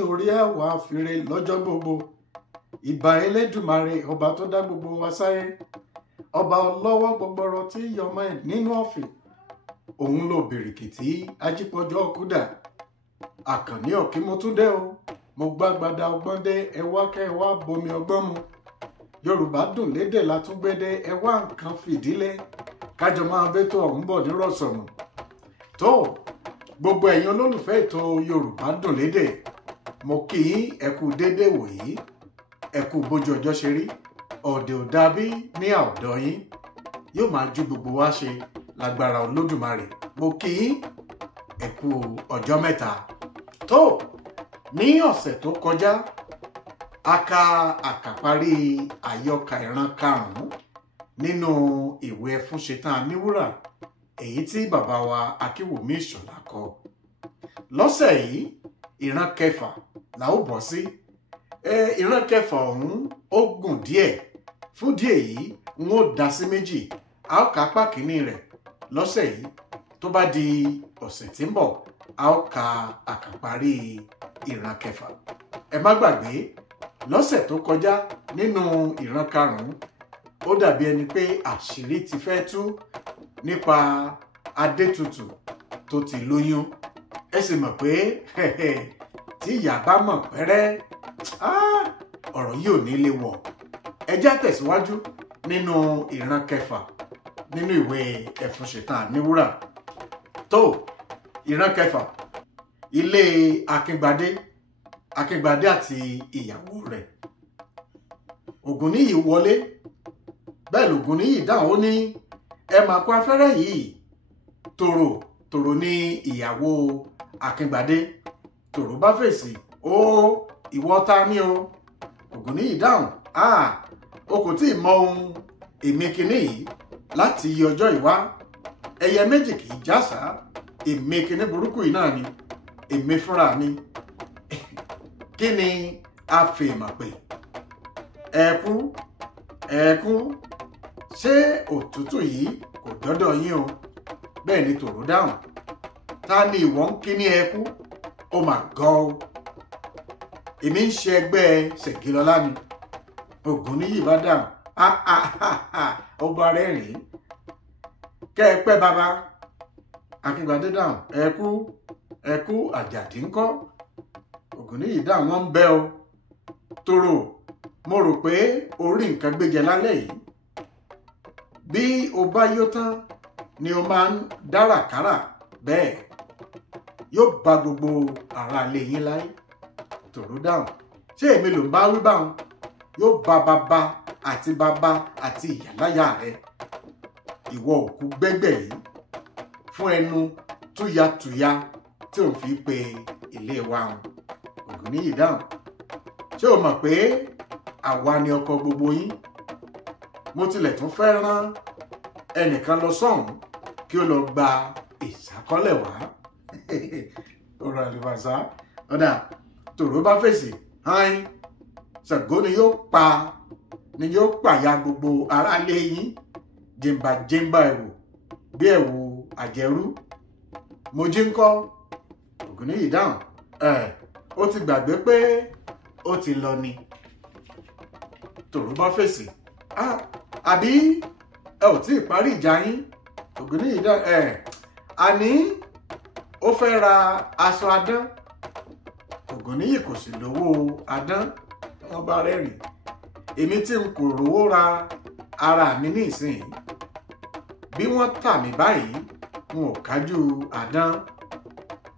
orí àwa fìrè lọ́jọ́ gbogbo. Ìbà Elédùmarè ọba tó dá gbogbo wa sáyé. Ọba ọlọ́wọ́ gbọgbọrọ tí yọmọ ẹ̀ nínú ọ̀fìn. Òun ló bèrèkìtì ajípọ̀jọ́ kúdà. Àkànní ọ̀kí mo tún dé o. Mo gbàgbàdà ọgbọ́n dé ẹwà kẹwà bomi ọgbọ́n mu. Yorùbá dùn lédè látúngbédé ẹwà nǹkan fìdílé. Kájọ máa bẹ́tò ọ̀hún bọ̀ nírọ̀sọ̀nù. Tó gbogbo ẹ̀yin olólùfẹ́ ètò Yorùbá dùn lédè. Mo kí yín ẹ kú dédé wòyí. Ẹ kú bójú ọjọ́ ṣe rí. Ọ̀dẹ̀ ò dàbí ní àọ̀dọ̀ yín. Yóò máa ju gbogbo wa ṣe lágbára Olódùmarè. Mo kí yín ẹ kú ọjọ́ mẹ́ta. Tó ní ọ̀sẹ̀ tó kọjá a ka àkàparí àyọkà ìran karùn-ún nínú ìwé Ẹfúnṣetán Aníwúrà èyí tí bàbá wa Akínwùmí Ìṣọ̀lá kọ. Lọ́sẹ̀ yìí ìran kẹfà la ó bọ́ sí. Ìran kẹfà ọ̀hún ó gùn díẹ̀. Fún díẹ̀ yìí n ó dá sí méjì. A ó ka apá kìíní rẹ̀ lọ́sẹ̀ yìí. Tó bá di ọ̀sẹ̀ tí ń bọ̀ a ó ka àkàparí ìran kẹfà. Ẹ má gbàgbé lọ́sẹ̀ tó kọjá nínú ìran karùn-ún ó dàbí ẹni pé àṣírí ti fẹ́ tú nípa Adétutù tó ti lóyún. Ẹ sì mọ̀ pé tí ìyá bá mọ̀ pẹ́rẹ́ ọ̀rọ̀ yìí ò ní lè wọ̀. Ẹ já tẹ̀síwájú nínú ìran kẹfà nínú ìwé Ẹfúnṣetán Aníwúrà. Tó ìran kẹfà ilé Akíngbadé àti ìyàwó rẹ̀. Ògúnníyì wọlé bẹ́ẹ̀ l'Ògúnníyì dáhùn ó ní ẹ mà kú afẹ́rẹ́ yìí. Tòrò ní ìyàwó Akíngbadé. Tòrò bá fèsì ó ìwọ ta ni o. Ògúnníyì dáhùn o kò tí ì mọ ohun èmi kinní yìí láti iye ọjọ́ ìwá. Ẹyẹ méjì kì í jásà. Èmi kinní burúkú yìí náà ni èmi fúnra mi. Kí ni a fi mọ̀ pé ẹ̀kú ṣé òtútù yìí kò dọ́dọ̀ yín o. Bẹ́ẹ̀ ni Tòrò dáhùn. Ta ni ìwọ ń kí ní ẹkú? Ó mà gan o. Èmi ń ṣe ẹgbẹ́ Ṣẹ̀gilọ́lá ni. Ògúnníyì bá dáhùn. Ó bá rẹ́rìn-ín. Kẹ́ ẹ pẹ́ bàbá. Akíngbadé dáhùn. Ẹkú Àjàdí ńkọ́? Ògúnníyì dáhùn wọ́n ń bẹ o. Tòrò mo rò pé orí nǹkan gbéjẹ lálẹ́ yìí. Bí o bá yó tán ni o máa ń dáràkárà bẹ́ẹ̀. Yóò bá gbogbo ara ilé yín láyé. Tòrò dáhùn. Ṣé èmi ló ń bá wí báwọn? Yóò bá bàbá àti ìyáláyà rẹ̀. Ìwọ òkú gbẹ́gbẹ́ yìí fún ẹnu túyatúya tí òun fi pe ilé wa hàn. Ògúnníyì dáhùn. Ṣé o mọ̀ pé àwa ni ọkọ gbogbo yín? Mo tilẹ̀ tún fẹ́ rán ẹnìkan lọ sọ́hùn kí ó lọ gba ìṣákọ́lẹ̀ wá. Ọ̀rọ̀ àlùbàṣà ọ̀dà. Tòrò bá fèsì Ṣàngó ni yóò pàyà gbogbo aráalé yín jìmbàjìmbà ẹ̀wò bí ẹ̀wò àjẹrú. Mojí ńkọ́? Ògúnníyì dáhùn. Ó ti gbàgbé pé ó ti lọ ni. Tòrò bá fèsì. Àbí ẹ ò tí ì parí ìjà yín? Ògúnníyì dáhùn. Àní ó fẹ́ ra aṣọ adán. Ògúnníyì kò sì lówó adán. Wọ́n bá rẹ́rìn. Èmi tí n kò rówó ra ara mi ní ìsìn. Bí wọ́n tà mí báyìí n ò kájú adán.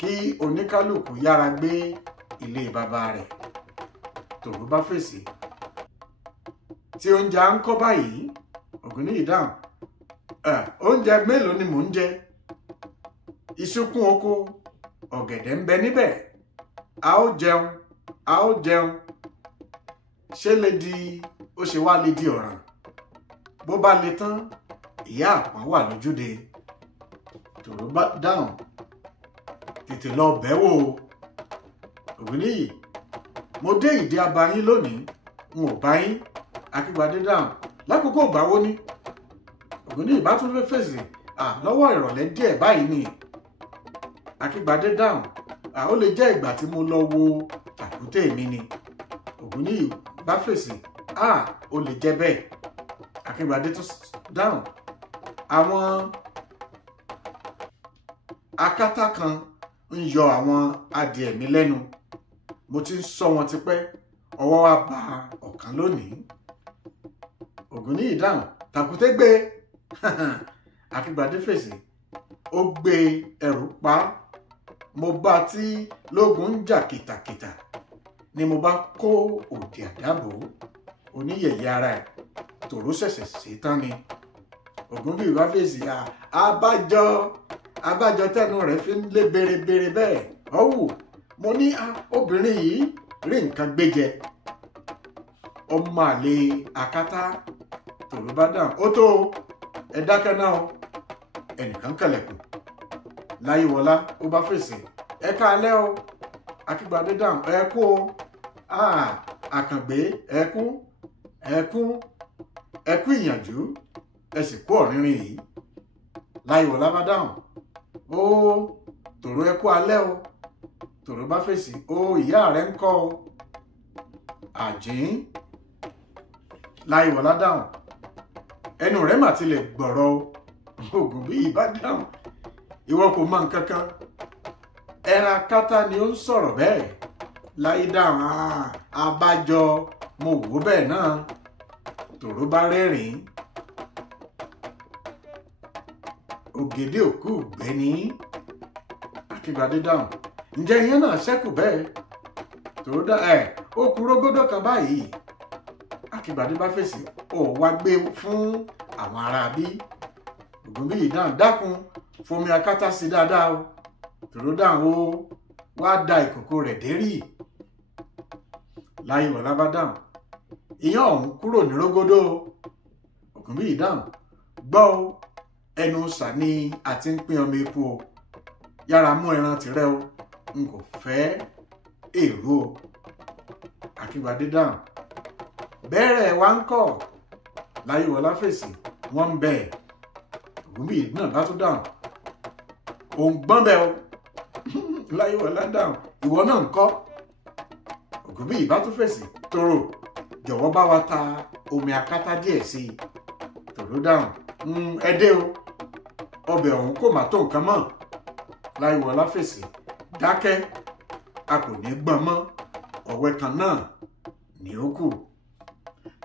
Kí oníkálùkù yára gbé ilé bàbá rẹ̀. Tòrò bá fèsì. Tí oúnjẹ à ń kọ́ báyìí? Ògúnníyì dáhùn. Oúnjẹ mélòó ni mò ń jẹ? Iṣu kún oko, ọ̀gẹ̀dẹ̀ ń bẹ níbẹ̀. A ó jẹun. Ó ṣe wá lè di ọ̀ràn. Bó bá le tán, ìyá àpọ́n wà lójúde. Tòrò bá dáhùn. Tètè lọ bẹ̀wò. Ògúnníyì. Mo dé ìdí abà yín lónìí. N ò bá yín. Akíngbadé dáhùn. Lákòókò ìgbàwo ni? Ògúnníyì bá tún fẹ́ fèsì. Lọ́wọ́ ìrọ̀lẹ́ díẹ̀ báyìí ni. Akíngbadé dáhùn. ó lè jẹ́ ìgbà tí mo lọ wo tàkúté mi ni. Ògúnníyì bá fèsì ó lè jẹ́ bẹ́ẹ̀. Akíngbadé tó dáhùn, àwọn akátá kan ń yọ àwọn adìẹ mi lẹ́nu, mo ti ń ṣọ́ wọn tipẹ́, ọwọ́ wa bá ọ̀kan lónìí. Ògúnníyì dáhùn, tàkúté gbé. Akíngbadé fèsì, ó gbé ẹrù pa. Mo bá tí lógun ń jà kìtàkìtà ni mo bá kó òdì àdábò. Oníyẹ̀yẹ́ ara ẹ̀ tòró ṣẹ̀ṣẹ̀ ṣetán ni. Ògúnbíyì bá fèsì, abájọ tẹnu rẹ̀ fi ń lé bérebére bẹ́ẹ̀. Ọ̀wù, mo ní obìnrin yìí rí nǹkan gbé jẹ. Ọmọ àlè akátá. Tòró bá dáhùn, ó tó ẹ dákẹ́ náà o. Ẹnìkan kẹlẹ̀kùn. Láyíwọlá ó bá fèsì, ẹ káalẹ́ o. Akíngbadé dáhùn, ẹ kú o. Àkàngbé, ẹ kú ìyànjú, ẹ sì kú ọ̀rìnrìn yìí. Láyíwọlá bá dáhùn, ó Tòró ẹ kú alẹ́ o. Tòró bá fèsì, ó ìyá rẹ̀ ń kọ́ o. Àjín. Láyíwọlá dáhùn, ẹnu rẹ̀ mà tilẹ̀ gbọ̀rọ̀ o. Ògúnbíyì bá dáhùn, ìwọ kò mọ nǹkan kan, ẹran akátá ni ó ń sọ̀rọ̀ bẹ́ẹ̀. Láyé dáhùn, abájọ mo wò bẹ́ẹ̀ náà. Tòró bá rẹ́rìn-ín, ògèdè òkú gbẹ́ni. Akíngbadé dáhùn, ǹjẹ́ ìyẹn náà ṣẹ́kù bẹ́ẹ̀? Tòró dá ó kù rógódó kan báyìí. Akíngbadé bá fèsì, ó wá gbé fún àwọn ará bí. Ògúnbíyì dáhùn, dákun fomi akátá sí dáadáa o. Tòró dáhùn, ó wá da ìkòkò rẹ̀ dérì. Láyíwọlá bá dáhùn, ìyẹn ọ̀hún kúrò ní rógódó. Ògúnbíyì dáhùn, gbọ́ o, ẹnu sà ni a ti ń pín ọmọ epo o. Yára mú ẹran tìrẹ o, n kò fẹ́ èrò o. Akíngbadé dáhùn, bẹ́ẹ̀rẹ̀ wa ń kọ́. Láyíwọlá fèsì, wọ́n ń bẹ̀. Ògúnbíyì náà bá tún dáhùn, òun gbọ́n bẹ́ o. Láyíwọlá dáhùn, ìwọ náà ń kọ́. Ògúnbíyì bá tún fèsì, Tòró jọ̀wọ́ bá wa ta omi akátá díẹ̀ sí i. Tòró dáhùn, ẹ dé o, ọbẹ̀ ọ̀hún kò má tó nǹkan mọ́. Láyíwọlá fèsì, dákẹ́, a kò ní gbọ́n mọ́, ọ̀wẹ́ kan náà ni ó kù.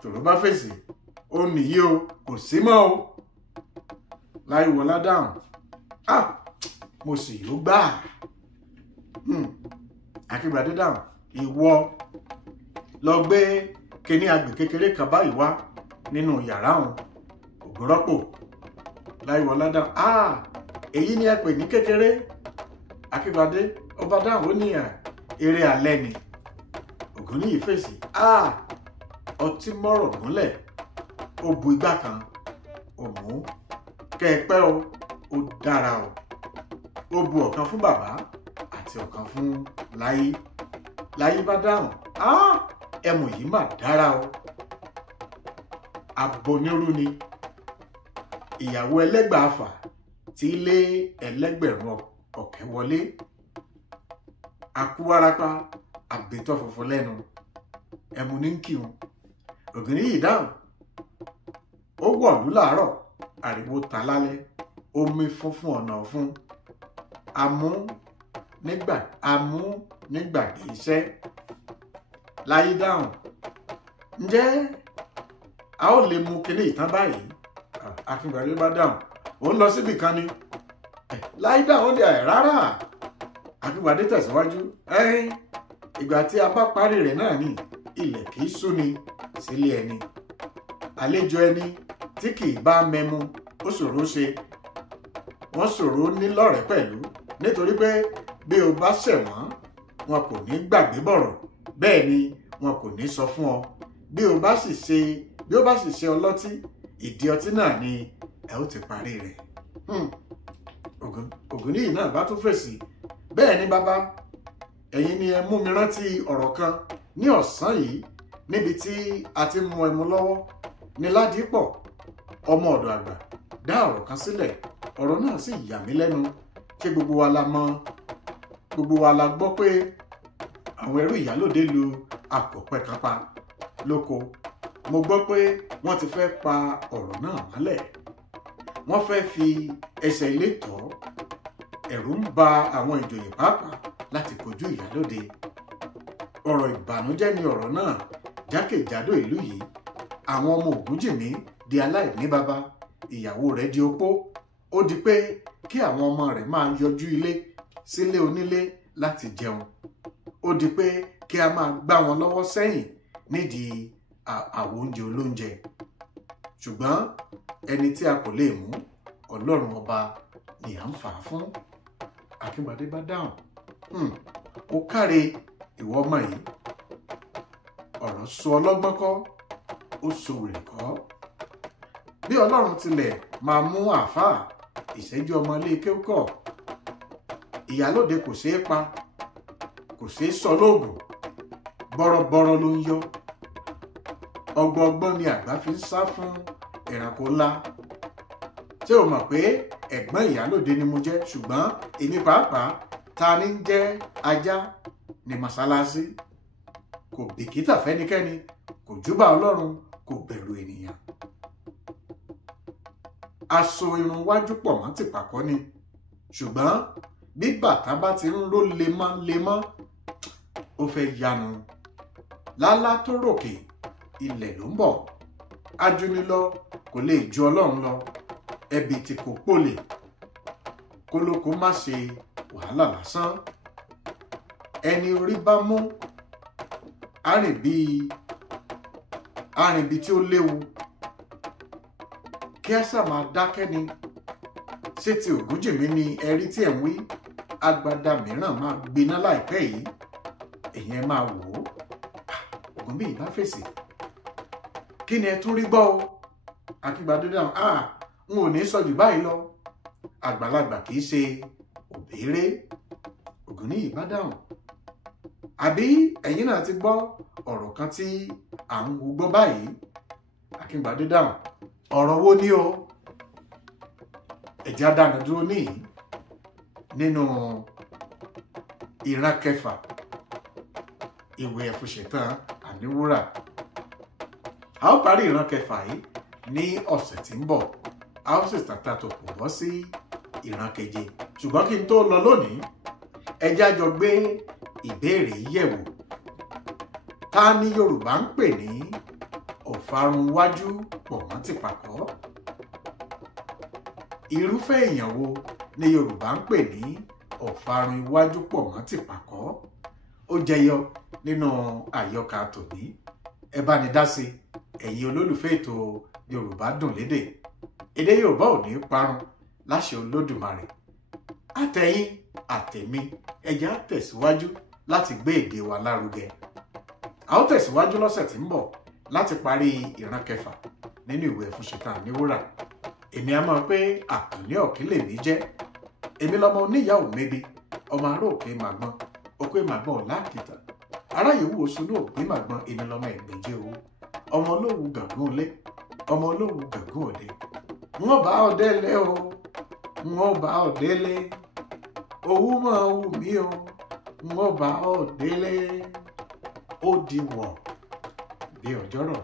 Tòró bá fèsì, ó nìyí o, kò sí mọ́ o. Láyíwọlá dáhùn, mo sì yóò gbà. Akíngbadé dáhùn, ìwọ lọ gbé kíní agbè kékeré kan báyìí wá nínú yàrá òun. Ògúnrọ́pò. Láyíwọlá dáhùn, èyí ni ẹ pè ní kékeré. Akíngbadé ó bá dáhùn, ó ní eré alẹ́ ni. Ògúnníyì fèsì, ọtí mọ́rọ̀ múlẹ̀. Ó bu igbá kan, ó mú. Kẹ́ẹ̀pẹ́ o, ó dára o. Ó bu ọ̀kan fún bàbá àti ọ̀kan fún Láyé. Láyé bá dáhùn, ẹmu yìí mà dára o. Abonírú ni. Ìyàwó ẹlẹ́gbàáfà tí lé ẹlẹ́gbẹ̀rún ọ̀kẹ́ wọlé. Akúwárápá àbètọ́ funfun lẹ́nu. Ẹmu ní kírun. Ògúnníyì dáhùn, ó wọ̀lú láàárọ̀, àríwó ta lálẹ́, omi funfun ọ̀nà ọ̀fun. Amú nígbàgbé iṣẹ́. Láyé dáhùn, ǹjẹ́ a ó lè mú kíní ìtàn báyìí? Akíngbadé bá dáhùn, ó ń lọ síbì kan ni. Láyé dáhùn, rárá. Akíngbadé tẹ̀síwájú, ìgbà tí a bá parí rẹ̀ náà ni ilẹ̀ kìí sú ni sílé ẹni. Àlejò ẹni tí kìí bá mẹ́mu ó ṣòro ṣe. Wọ́n ṣòro ní lọ́rẹ̀ẹ́ pẹ̀lú, nítorí pé bí o bá ṣẹ̀ wọ́n, wọn kò ní gbàgbé bọ̀rọ̀, bẹ́ẹ̀ ni wọn kò ní sọ fún ọ. Bí o bá sì ṣe ọlọ́tí, ìdí ọtí náà ni ẹ ó ti parí rẹ̀. Ògúnníyì náà bá tún fèsì, bẹ́ẹ̀ ni bàbá, ẹ̀yin ni ẹ mú mi rántí ọ̀rọ̀ kan ní ọ̀sán yìí níbi tí a ti mu ẹmu lọ́wọ́ ní Ládìpọ̀ ọmọ ọ̀dọ̀ àgbà dá ọ̀rọ̀ kan sílẹ̀. Ọ̀rọ̀ náà sì yà mí lẹ́nu. Ṣé gbogbo wa la mọ gbogbo wa la gbọ́ pé àwọn ẹrú ìyálòde lu àkọ́pẹ́ kan pa lóko. Mo gbọ́ pé wọ́n ti fẹ́ pa ọ̀rọ̀ náà mọ́lẹ̀. Wọ́n fẹ́ fi ẹsẹ̀ ilé tọ́. Ẹ̀rù ń ba àwọn ìjòyè pàápàá láti kojú ìyálòde. Ọ̀rọ̀ ìbànújẹ́ ni ọ̀rọ̀ náà jákèjádò ìlú yìí. Àwọn ọmọ Ògúnjìmí di aláìní baba, ìyàwó rẹ̀ di opó. Ó di pé kí àwọn ọmọ rẹ̀ máa yọjú ilé sílé onílé láti jẹun. Ó di pé kí a máa gbá wọn lọ́wọ́ sẹ́yìn nídìí àwo oúnjẹ olóúnjẹ. Ṣùgbọ́n ẹni tí a kò lè mú, Ọlọ́run ọba ni à ń fà á fún. Akíngbadé bá dáhùn, ó káre ìwọ ọmọ yìí. Ọ̀rọ̀ sọ ọlọ́gbọ́n kọ́, ó sọ wèrè kọ́. Bí Ọlọ́run tilẹ̀ máa mú àáfàá, ìṣẹ́jú ọmọ ilé kéwú kọ́. Ìyálòde kò ṣeé pa, kò ṣeé sọ lóògùn, bọ́rọ̀bọ́rọ̀ ló ń yọ. Ọgbọọgbọ́n ni àgbà fi ń sá fún ẹranko ńlá. Ṣé o mọ̀ pé ẹ̀gbọ́n ìyálòde ni mo jẹ́, ṣùgbọ́n èmi pàápàá ta ni ń jẹ́ ajá ní mọ́sálásí. Kò bìkítà fẹ́nikẹ́ni, kò júbà Ọlọ́run, kò bẹ̀rù ènìyàn. Aṣọ irun wájú pọ̀ mọ́ tìpàkọ́ ni, ṣùgbọ́n bí bàtà bá ti ń ró lemọ́lemọ́, ó fẹ́ yanu. Lálá tó ròkè, ilẹ̀ ló ń bọ̀. Ajúnilọ kò lè ju Ọlọ́run lọ. Ẹbí tí kò pòlè, kólókó má ṣe wàhálà lásán. Ẹni orí bá mú arìn bí tí ó léwu. Kí a sá máa dákẹ́ ni. Ṣé ti Ògúnjìmí ni ẹ̀rí tí ẹ̀ ń wí? Agbada mìíràn máa gbiná láìpẹ́ yìí. Èyàn máa wò ó. Ògúnbíyì bá fèsì. Kí ni ẹ tún rí gbọ́ o? Akíngbadé dáhùn, n ò ní sọ jù báyìí lọ. Àgbàlagbà kì í ṣe òbéèrè. Ògúnníyì bá dáhùn, àbí ẹ̀yin náà ti gbọ́ ọ̀rọ̀ kan tí à ń wo gbọ́ báyìí? Akíngbadé dáhùn, ọ̀rọ̀ wo ni o? Ẹ̀já dáná dúró níyì nínú ìran kẹfà ìwé Ẹfúnṣetán Àníwúrà. A ó parí ìran kẹfà yìí ní ọ̀sẹ̀ tí ń bọ̀. A ó sì tàtà tó kù bọ́ sí ìran keje. Ṣùgbọ́n kí n tó lọ lónìí, ẹ jẹ́ á jọ gbé ìbéèrè yẹ̀wò. Ta ni Yorùbá ń pè ní ọ̀farunwájú pọ̀ mọ́ tìpàkọ́? Irúfẹ́ èèyàn wo ni Yorùbá ń pè ní ọ̀farunwájú pọ̀ mọ́ tìpàkọ́? Ó jẹyọ nínú àyọkà tòní. Ẹ bá ní dá sí, ẹ̀yin olólùfẹ́ ètò Yorùbá Dùn Lédè. Èdè Yorùbá ò ní parun láṣẹ Olódùmarè. Àtẹ̀yin àtẹ̀mí, ẹ jẹ́ á tẹ̀síwájú láti gbé èdè wa lárugẹ. A ó tẹ̀síwájú lọ́sẹ̀ tí ń bọ̀ láti parí ìran kẹfà nínú ìwé Ẹfúnṣetán Àníwúrà. Èmi á mọ̀ pé Àkànní Ọ̀kín lèmi jẹ́. Èmi lọmọ oníyàwó mébi, ọmọ ará òkè màgbọ́n, òkè màgbọ́n ọ̀làkìtà. Aráyè wo sunú òpin màgbọ́n, èmi lọmọ Ẹgbẹ̀jẹ́ owó. Ọmọ olówù gàngún ilé, ọmọ olówù gàngún òde. Wọ́n bá ọ délé o, wọ́n bá ọ délé. Owú máa wù mí o, wọ́n bá ọ délé. Ó di wọ̀ bí ọjọ́rọ̀.